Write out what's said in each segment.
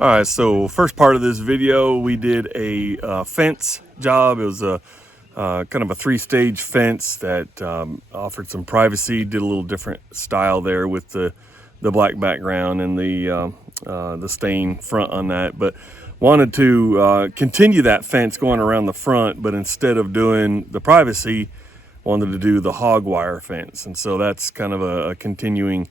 All right, so first part of this video, we did a fence job. It was a kind of a three-stage fence that offered some privacy. Did a little different style there with the black background and the stain front on that. But wanted to continue that fence going around the front, but instead of doing the privacy, wanted to do the hog wire fence. And so that's kind of a continuing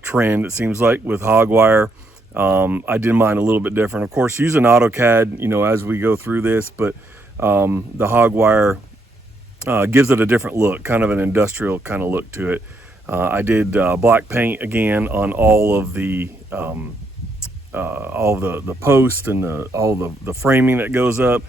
trend, it seems like, with hog wire. I did mine a little bit different, of course, using AutoCAD, you know, as we go through this, but the hog wire gives it a different look, kind of an industrial kind of look to it. I did black paint again on all the posts and all the framing that goes up.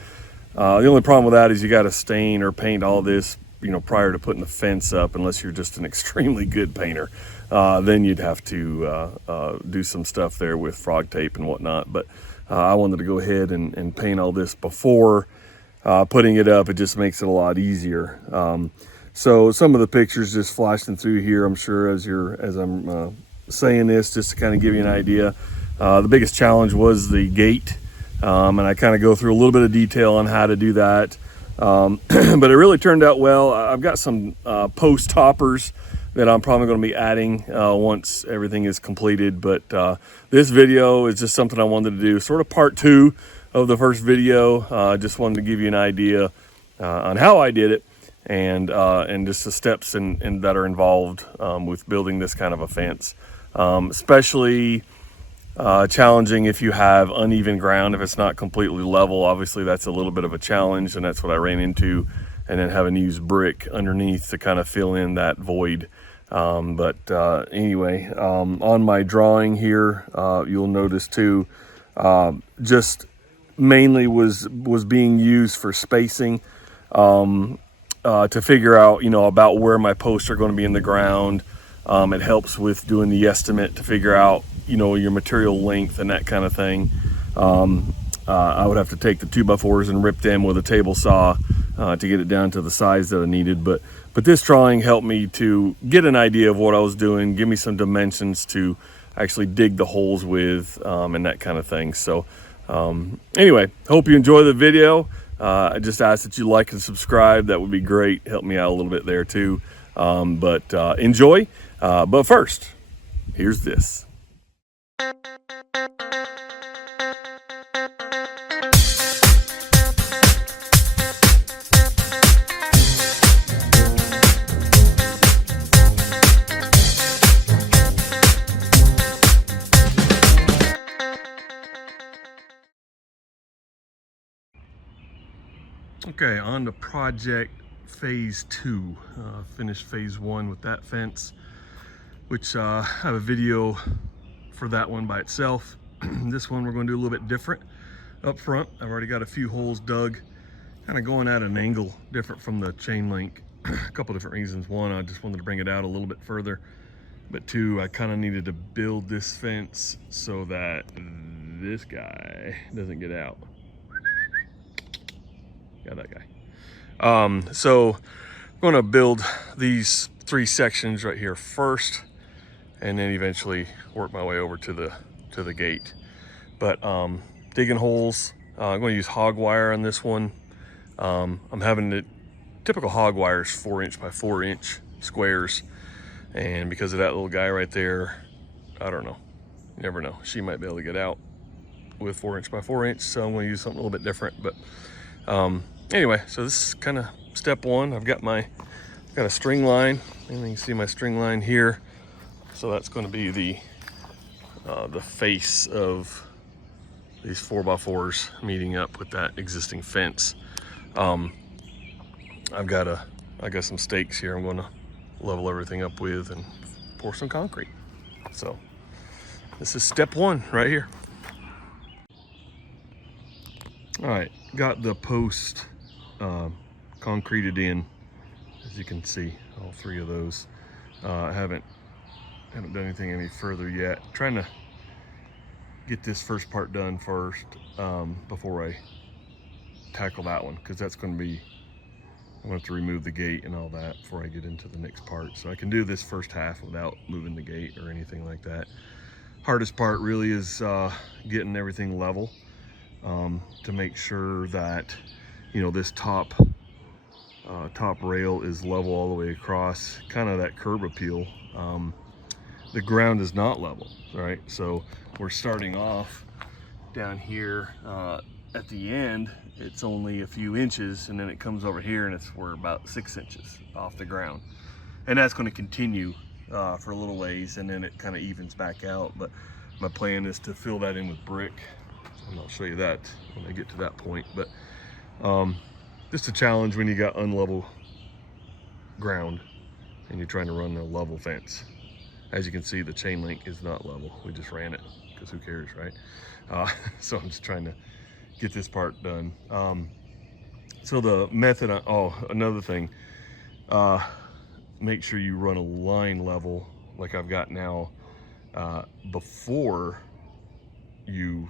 The only problem with that is you got to stain or paint all this, you know, prior to putting the fence up, unless you're just an extremely good painter. Then you'd have to do some stuff there with frog tape and whatnot. But I wanted to go ahead and paint all this before putting it up. It just makes it a lot easier. So some of the pictures just flashing through here, I'm sure, as I'm saying this, just to kind of give you an idea. The biggest challenge was the gate, and I kind of go through a little bit of detail on how to do that. But it really turned out well. I've got some post toppers that I'm probably going to be adding once everything is completed. But this video is just something I wanted to do, sort of part two of the first video. Just wanted to give you an idea on how I did it, and just the steps that are involved with building this kind of a fence. Especially challenging if you have uneven ground, if it's not completely level. Obviously that's a little bit of a challenge, and that's what I ran into, and then having to use brick underneath to kind of fill in that void. Anyway, on my drawing here, you'll notice too, just mainly was being used for spacing, to figure out, you know, about where my posts are going to be in the ground. It helps with doing the estimate to figure out, you know, your material length and that kind of thing. I would have to take the 2x4s and rip them with a table saw to get it down to the size that I needed. But this drawing helped me to get an idea of what I was doing, give me some dimensions to actually dig the holes with, and that kind of thing. So anyway, hope you enjoy the video. I just ask that you like and subscribe. That would be great. Help me out a little bit there too. Enjoy. But first, here's this. Okay, on to project phase 2. Finished phase 1 with that fence, which I have a video for that one by itself. This one we're going to do a little bit different up front. I've already got a few holes dug, kind of going at an angle different from the chain link. A couple different reasons. One, I just wanted to bring it out a little bit further, but two, I kind of needed to build this fence so that this guy doesn't get out. Yeah, that guy. So I'm going to build these 3 sections right here first, and then eventually work my way over to the gate. But digging holes, I'm going to use hog wire on this one. I'm having the typical hog wires, 4" by 4" squares, and because of that little guy right there, I don't know, you never know, she might be able to get out with 4" by 4", so I'm going to use something a little bit different. But anyway, so this is kind of step 1. I've got a string line, and you can see my string line here. So that's going to be the face of these 4x4s meeting up with that existing fence. I've got some stakes here I'm going to level everything up with and pour some concrete. So this is step 1 right here. All right, got the post concreted in, as you can see, all 3 of those. I haven't done anything any further yet. Trying to get this first part done first before I tackle that one, because that's going to be, I'm going to have to remove the gate and all that before I get into the next part. So I can do this first half without moving the gate or anything like that. Hardest part really is getting everything level, to make sure that, you know, this top rail is level all the way across, kind of that curb appeal. The ground is not level, right? So we're starting off down here at the end, it's only a few inches, and then it comes over here and we're about 6 inches off the ground. And that's going to continue for a little ways, and then it kind of evens back out. But my plan is to fill that in with brick, and I'll show you that when I get to that point. But just a challenge when you got unlevel ground and you're trying to run a level fence. As you can see, the chain link is not level. We just ran it because who cares, right? So I'm just trying to get this part done. So the method, another thing, make sure you run a line level like I've got now before you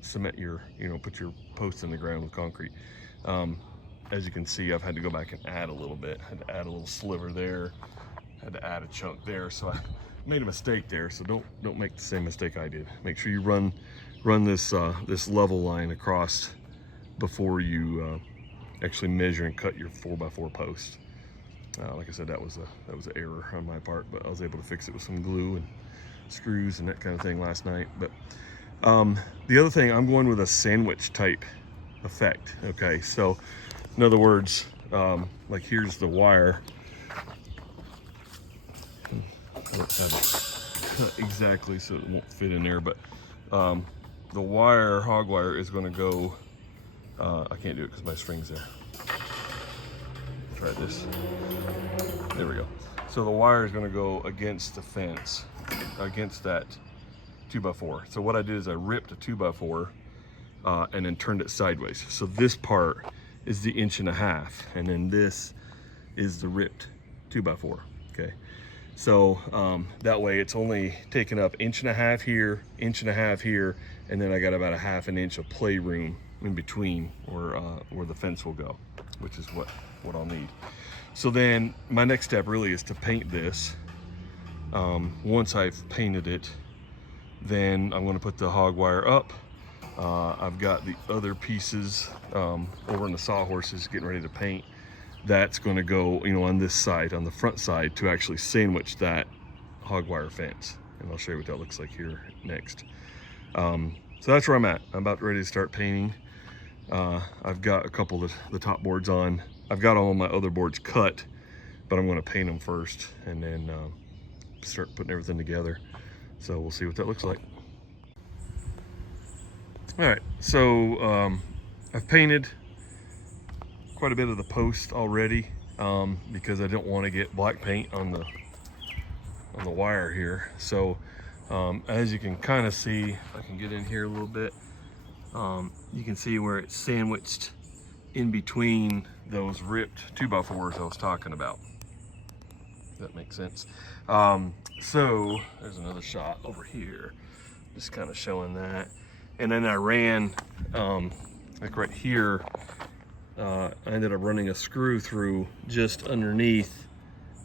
cement your, put your posts in the ground with concrete. As you can see, I've had to go back and add a little bit. I had to add a little sliver there, had to add a chunk there. So I made a mistake there. So don't make the same mistake I did. Make sure you run this this level line across before you actually measure and cut your 4x4 post. Like I said, that was an error on my part, but I was able to fix it with some glue and screws and that kind of thing last night. But the other thing, I'm going with a sandwich type effect. Okay, so in other words, like here's the wire. I don't have it cut exactly so it won't fit in there, but the wire, hog wire, is going to go. I can't do it because my string's there. Try this. There we go. So the wire is going to go against the fence, against that 2x4. So what I did is I ripped a 2x4 and then turned it sideways. So this part is the 1.5 inches, and then this is the ripped 2x4. Okay. So that way it's only taking up 1.5 inches here, 1.5 inches here, and then I got about 1/2 inch of play room in between where the fence will go, which is what I'll need. So then my next step really is to paint this. Once I've painted it, then I'm going to put the hog wire up. I've got the other pieces over in the sawhorses getting ready to paint. That's going to go, on this side, on the front side, to actually sandwich that hog wire fence. And I'll show you what that looks like here next. So that's where I'm at. I'm about ready to start painting. I've got a couple of the top boards on. I've got all of my other boards cut, but I'm going to paint them first and then start putting everything together. So we'll see what that looks like. All right, so I've painted quite a bit of the post already because I don't want to get black paint on the wire here. So as you can kind of see, if I can get in here a little bit, you can see where it's sandwiched in between those ripped 2x4s I was talking about. That makes sense. So there's another shot over here, just kind of showing that. And then I ran, like right here, I ended up running a screw through just underneath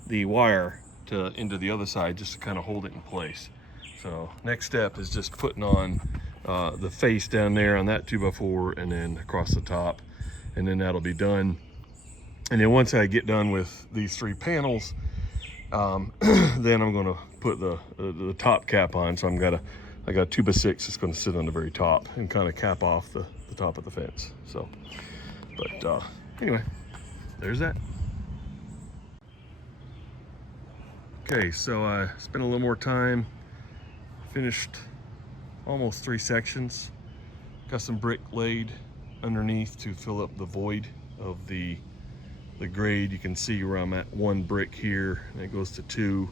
the wire into the other side, just to kind of hold it in place. So next step is just putting on the face down there on that 2x4 and then across the top, and then that'll be done. And then once I get done with these 3 panels, then I'm going to put the top cap on. So I got a 2x6 that's going to sit on the very top and kind of cap off the top of the fence. So, but anyway, there's that. Okay, so I spent a little more time, finished almost 3 sections, got some brick laid underneath to fill up the void of the grade. You can see where I'm at 1 brick here, and it goes to 2.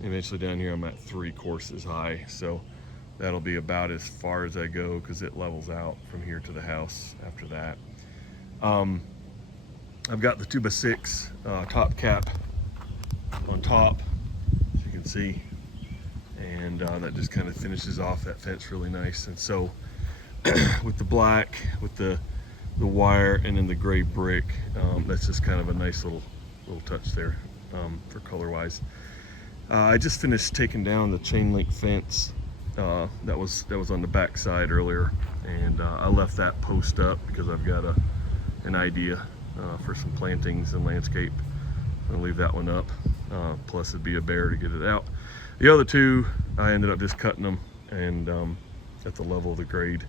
Eventually down here I'm at 3 courses high, so that'll be about as far as I go because it levels out from here to the house after that. I've got the 2x6 top cap on top, as you can see, and that just kind of finishes off that fence really nice. And so with the black, with the wire, and then the gray brick, that's just kind of a nice little touch there for color wise. I just finished taking down the chain link fence that was on the back side earlier, and I left that post up because I've got an idea for some plantings and landscape. I'll leave that one up. Plus it'd be a bear to get it out. The other two, I ended up just cutting them and at the level of the grade,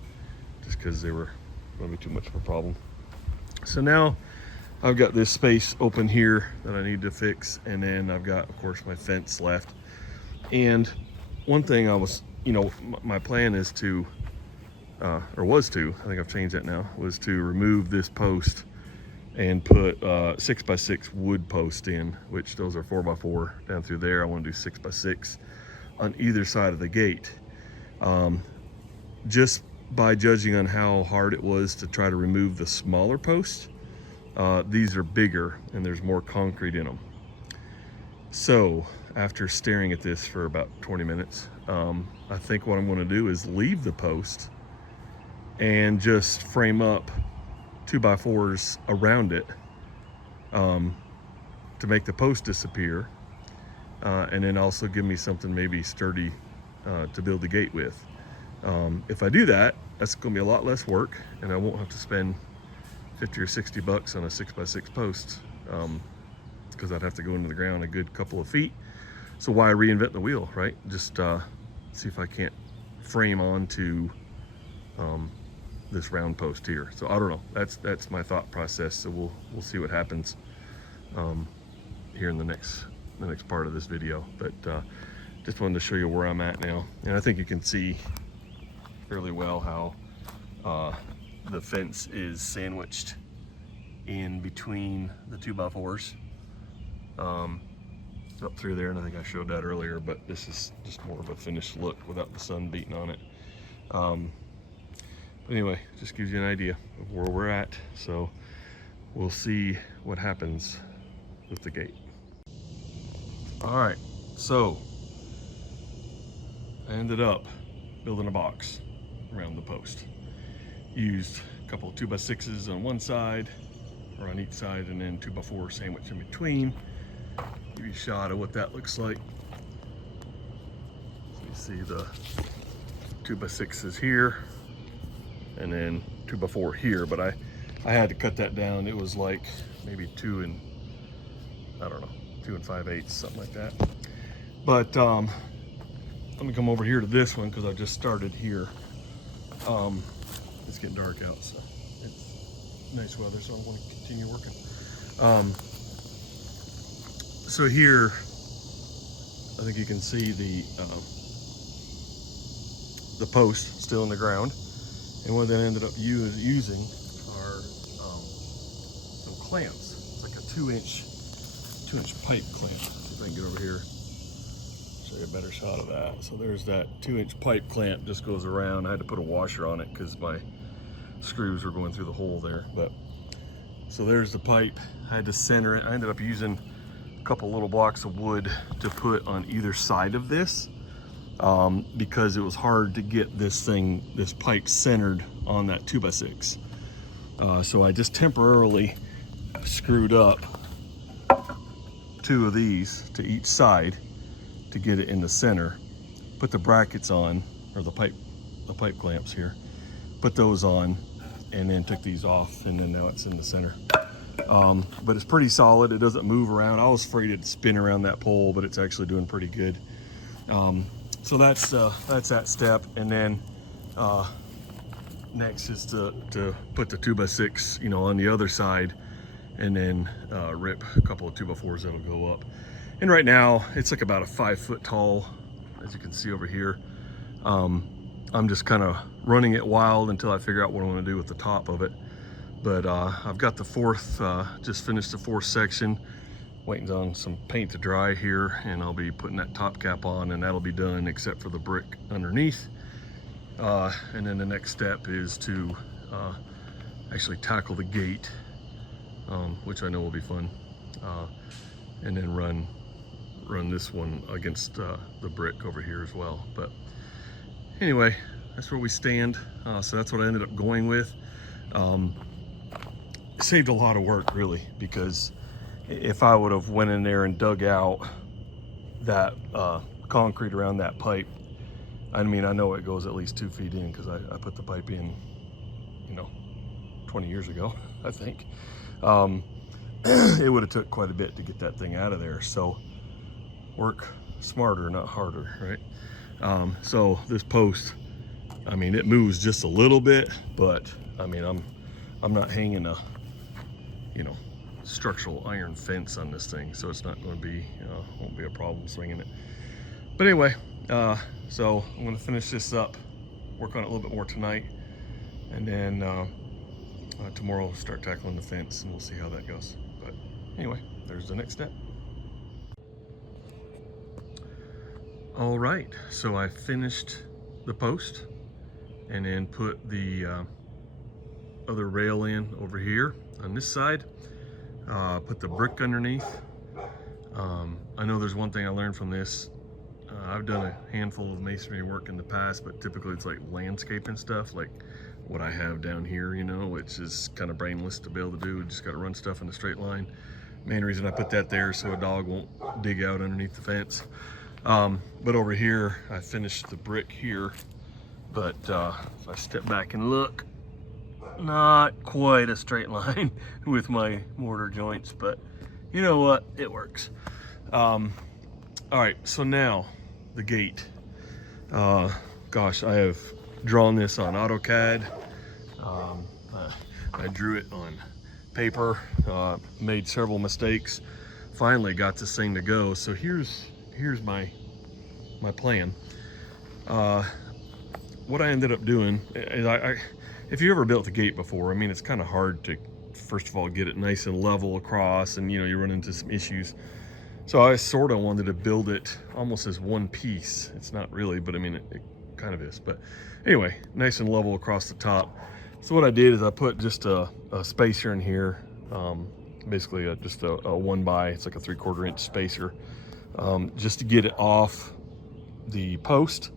just because they were going to be too much of a problem. So now I've got this space open here that I need to fix, and then I've got, of course, my fence left. And one thing I was, my plan is to, or was to, I think I've changed that now, was to remove this post and put 6x6 wood post in, which those are 4x4 down through there. I want to do 6x6 on either side of the gate. Just by judging on how hard it was to try to remove the smaller posts, these are bigger and there's more concrete in them. So after staring at this for about 20 minutes, I think what I'm going to do is leave the post and just frame up 2x4s around it to make the post disappear, and then also give me something maybe sturdy to build the gate with. If I do that, that's going to be a lot less work, and I won't have to spend 50 or 60 bucks on a 6x6 post, because I'd have to go into the ground a good couple of feet. So why reinvent the wheel, right? Just see if I can't frame onto this round post here. So I don't know. That's my thought process. So we'll see what happens here in the next part of this video. But just wanted to show you where I'm at now, and I think you can see fairly well how the fence is sandwiched in between the 2x4s up through there, and I think I showed that earlier, but this is just more of a finished look without the sun beating on it. But anyway, just gives you an idea of where we're at. So we'll see what happens with the gate. All right, so I ended up building a box around the post. Used a couple of 2x6s on one side, or on each side, and then 2x4 sandwich in between. Give you a shot of what that looks like. So you see the 2x6s here, and then 2x4 here, but I had to cut that down. It was like maybe 2 and 5/8, something like that. But let me come over here to this one because I just started here. It's getting dark out, so it's nice weather, so I want to continue working. So here, I think you can see the post still in the ground, and what I ended up using are some clamps. It's like a 2-inch pipe clamp. If I can get over here, show you a better shot of that. So there's that 2-inch pipe clamp, just goes around. I had to put a washer on it because my screws were going through the hole there. But so there's the pipe. I had to center it. I ended up using a couple little blocks of wood to put on either side of this, because it was hard to get this pipe centered on that 2x6. So I just temporarily screwed up 2 of these to each side to get it in the center. Put the brackets on, or the pipe clamps here. Put those on, and then took these off, and then now it's in the center. But it's pretty solid. It doesn't move around. I was afraid it'd spin around that pole, but it's actually doing pretty good. So that's that step, and then next is to put the 2x6, on the other side, and then rip a couple of 2x4s that'll go up. And right now it's like about a 5 foot tall, as you can see over here. I'm just kind of running it wild until I figure out what I want to do with the top of it. But I've got the just finished the 4th section, waiting on some paint to dry here, and I'll be putting that top cap on, and that'll be done except for the brick underneath. And then the next step is to actually tackle the gate, which I know will be fun, and then run this one against the brick over here as well. But anyway, that's where we stand. So that's what I ended up going with. Saved a lot of work, really, because if I would have went in there and dug out that concrete around that pipe, I mean, I know it goes at least 2 feet in because I put the pipe in, 20 years ago, I think. It would have took quite a bit to get that thing out of there. So work smarter, not harder, right? So this post, I mean, it moves just a little bit, but I mean, I'm not hanging a, structural iron fence on this thing, so it's not going to be, won't be a problem swinging it. But anyway, so I'm going to finish this up, work on it a little bit more tonight, and then tomorrow we'll start tackling the fence, and we'll see how that goes. But anyway, there's the next step. All right, so I finished the post and then put the other rail in over here on this side. Put the brick underneath. I know there's one thing I learned from this. I've done a handful of masonry work in the past, but typically it's like landscaping stuff, like what I have down here, which is kind of brainless to be able to do. You just got to run stuff in a straight line. Main reason I put that there so a dog won't dig out underneath the fence. But over here, I finished the brick here, but if I step back and look, not quite a straight line with my mortar joints, but you know what, it works. All right, so now the gate. Gosh, I have drawn this on AutoCAD. I drew it on paper, made several mistakes, finally got this thing to go. So here's my plan. What I ended up doing is if you ever built a gate before, I mean, it's kind of hard to, first of all, get it nice and level across, and you run into some issues. So I sort of wanted to build it almost as one piece. It's not really, but I mean, it kind of is. But anyway, nice and level across the top. So what I did is I put just a spacer in here, basically just a 1x, it's like a 3/4 inch spacer, just to get it off the post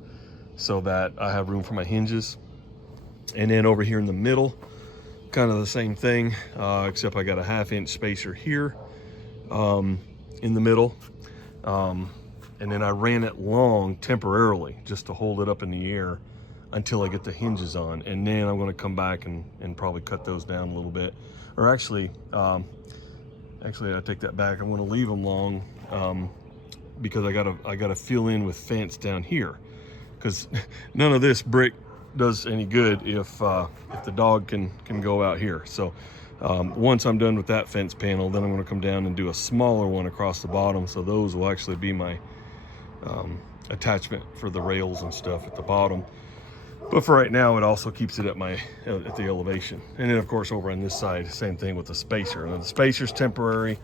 so that I have room for my hinges. And then over here in the middle, kind of the same thing, except I got a 1/2 inch spacer here in the middle. And then I ran it long temporarily just to hold it up in the air until I get the hinges on. And then I'm going to come back and probably cut those down a little bit. Or actually I take that back. I'm going to leave them long because I gotta fill in with fence down here, because none of this brick does any good if the dog can go out here. So once I'm done with that fence panel, then I'm going to come down and do a smaller one across the bottom. So those will actually be my attachment for the rails and stuff at the bottom. But for right now, it also keeps it at the elevation. And then of course over on this side, same thing with the spacer. Now the spacer's temporary.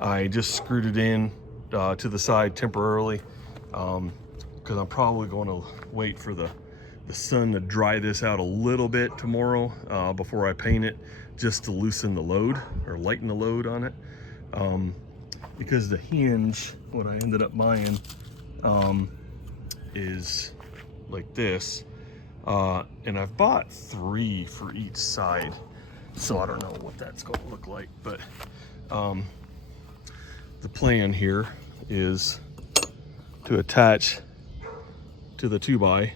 I just screwed it in to the side temporarily because I'm probably going to wait for the sun to dry this out a little bit tomorrow before I paint it, just to loosen the load or lighten the load on it. Because the hinge, what I ended up buying is like this, and I've bought 3 for each side, so I don't know what that's going to look like. But the plan here is to attach to the 2x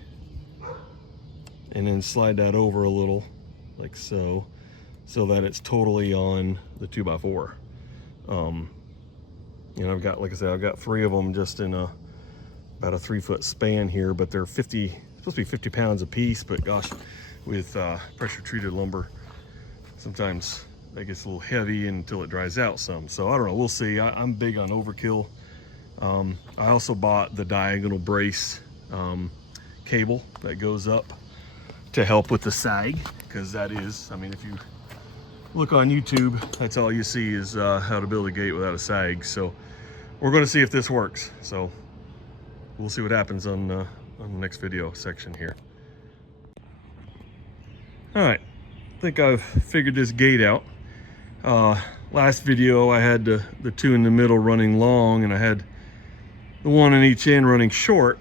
and then slide that over a little like so that it's totally on the 2x4. And I've got, like I said, I've got 3 of them just in about a 3-foot span here, but they're supposed to be 50 pounds a piece. But gosh, with pressure treated lumber, sometimes that gets a little heavy until it dries out some. So I don't know, we'll see. I'm big on overkill. I also bought the diagonal brace cable that goes up to help with the sag, because that is, I mean, if you look on YouTube, that's all you see is how to build a gate without a sag. So we're going to see if this works. So we'll see what happens on the next video section here. All right, I think I've figured this gate out. Last video I had the 2 in the middle running long, and I had the 1 on each end running short.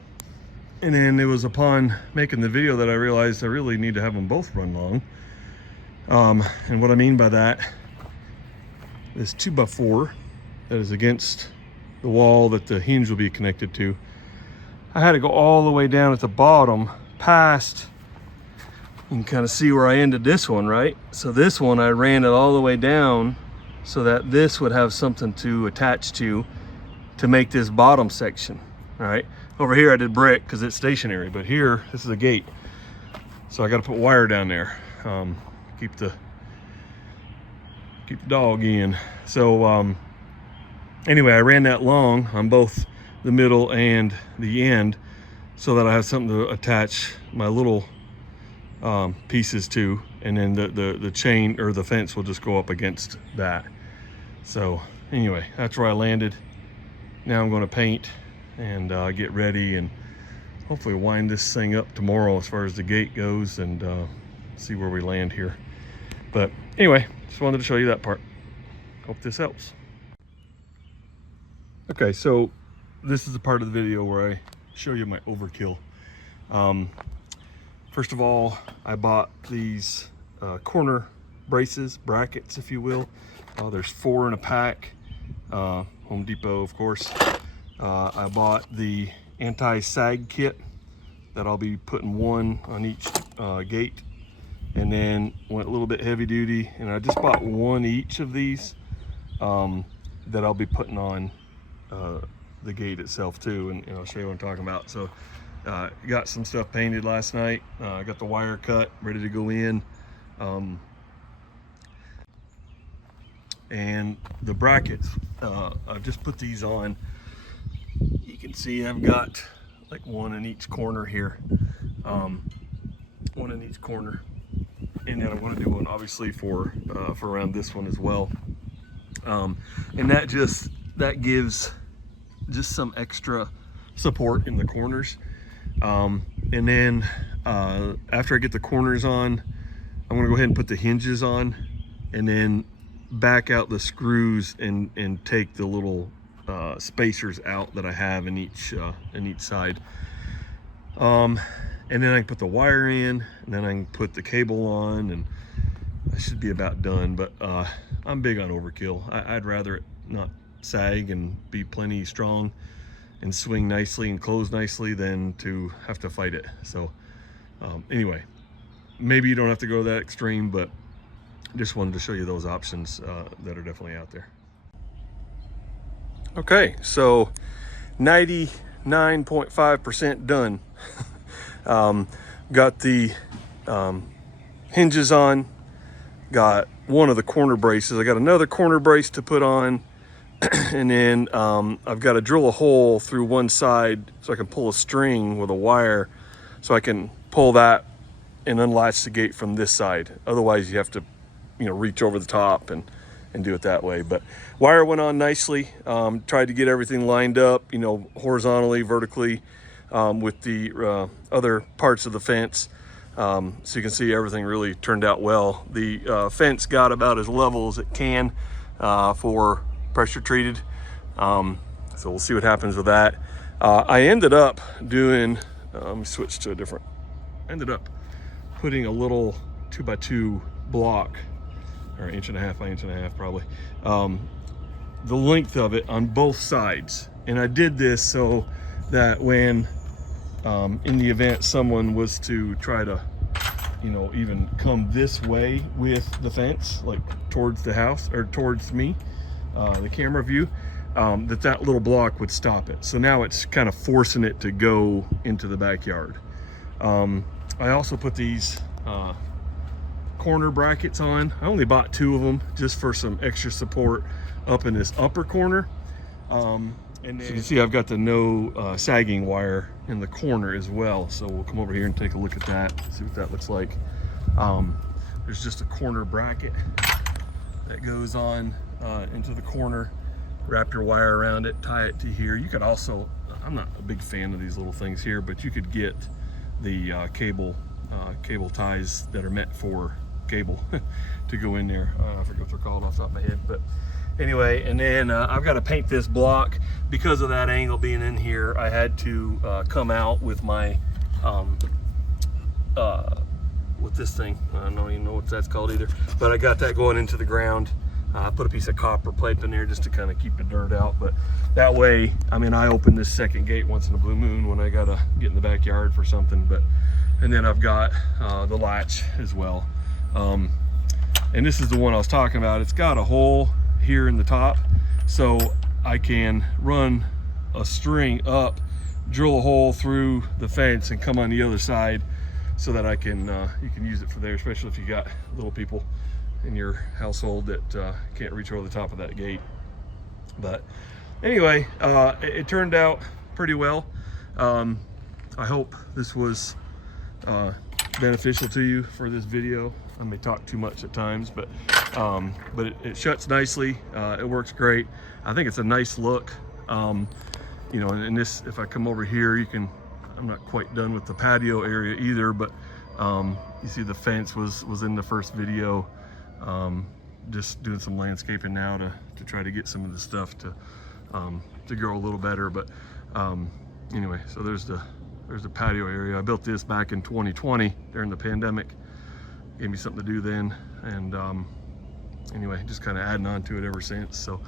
And then it was upon making the video that I realized I really need to have them both run long. And what I mean by that, this 2x4 that is against the wall that the hinge will be connected to, I had to go all the way down at the bottom past. You can kind of see where I ended this one, right? So this one, I ran it all the way down so that this would have something to attach to make this bottom section, all right? Over here I did brick because it's stationary, but here, this is a gate. So I got to put wire down there, keep the dog in. So anyway, I ran that long on both the middle and the end so that I have something to attach my little pieces to, and then the chain or the fence will just go up against that. So anyway, that's where I landed. Now I'm going to paint and get ready and hopefully wind this thing up tomorrow as far as the gate goes, and see where we land here. But anyway, just wanted to show you that part. Hope this helps. Okay, so this is the part of the video where I show you my overkill. First of all, I bought these corner braces, brackets, if you will. There's 4 in a pack, Home Depot, of course. I bought the anti-sag kit that I'll be putting 1 on each gate, and then went a little bit heavy duty, and I just bought 1 each of these that I'll be putting on the gate itself too, and I'll show you what I'm talking about. So got some stuff painted last night. I got the wire cut, ready to go in. And the brackets, I've just put these on. You can see I've got like 1 in each corner here. 1 in each corner. And then I want to do one obviously for around this one as well. And that gives just some extra support in the corners. And then after I get the corners on, I'm gonna go ahead and put the hinges on, and then back out the screws and take the little spacers out that I have in each side. And then I can put the wire in, and then I can put the cable on, and I should be about done. But I'm big on overkill. I'd rather it not sag and be plenty strong and swing nicely and close nicely than to have to fight it. So anyway, maybe you don't have to go that extreme, but just wanted to show you those options that are definitely out there. Okay, so 99.5% done. Got the hinges on, got 1 of the corner braces. I got another corner brace to put on, and then I've got to drill a hole through one side so I can pull a string with a wire so I can pull that and unlatch the gate from this side. Otherwise you have to, reach over the top and do it that way. But wire went on nicely. Tried to get everything lined up, horizontally, vertically, with the other parts of the fence. So you can see everything really turned out well. The fence got about as level as it can for pressure treated. So we'll see what happens with that. I ended up doing, let me switch to a different, ended up putting a little 2x2 block, or 1.5 inches by 1.5 inches probably, the length of it on both sides. And I did this so that when in the event someone was to try to even come this way with the fence, like towards the house or towards me, the camera view, that little block would stop it. So now it's kind of forcing it to go into the backyard. I also put these corner brackets on. I only bought 2 of them just for some extra support up in this upper corner. And then, so you can see I've got the no sagging wire in the corner as well. So we'll come over here and take a look at that, see what that looks like. There's just a corner bracket that goes on into the corner. Wrap your wire around it, tie it to here. You could also, I'm not a big fan of these little things here, but you could get the cable ties that are meant for cable to go in there. I forget what they're called off the top of my head, but anyway. And then I've got to paint this block because of that angle being in here. I had to come out with my with this thing. I don't even know what that's called either, but I got that going into the ground I put a piece of copper pipe in there just to kind of keep the dirt out, but that way, I mean, I open this second gate once in a blue moon when I gotta get in the backyard for something, and then I've got the latch as well. And this is the one I was talking about. It's got a hole here in the top, so I can run a string up, drill a hole through the fence and come on the other side so that I can, you can use it for there, especially if you got little people in your household that can't reach over the top of that gate. But anyway, it turned out pretty well. I hope this was beneficial to you for this video. I may talk too much at times, but it shuts nicely. It works great. I think it's a nice look. You know, and this, if I come over here, you can, I'm not quite done with the patio area either, but you see the fence was in the first video. Just doing some landscaping now to try to get some of the stuff to grow a little better. But anyway, so there's the patio area. I built this back in 2020 during the pandemic. Gave me something to do then, and anyway, just kind of adding on to it ever since. So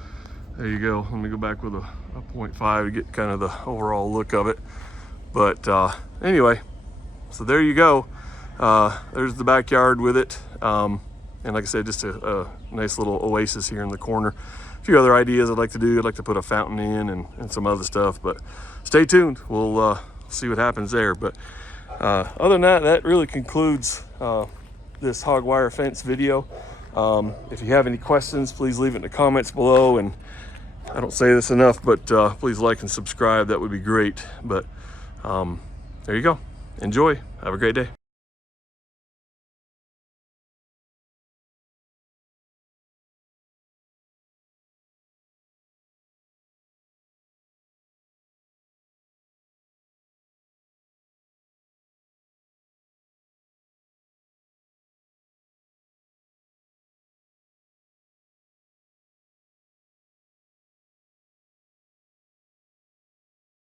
there you go. Let me go back with a 0.5 to get kind of the overall look of it. But anyway, so there you go. There's the backyard with it. And like I said, just a nice little oasis here in the corner. A few other ideas I'd like to do. I'd like to put a fountain in and some other stuff, but stay tuned. We'll see what happens there. But other than that, that really concludes this hog wire fence video. If you have any questions, please leave it in the comments below. And I don't say this enough, but please like and subscribe. That would be great. But there you go. Enjoy. Have a great day.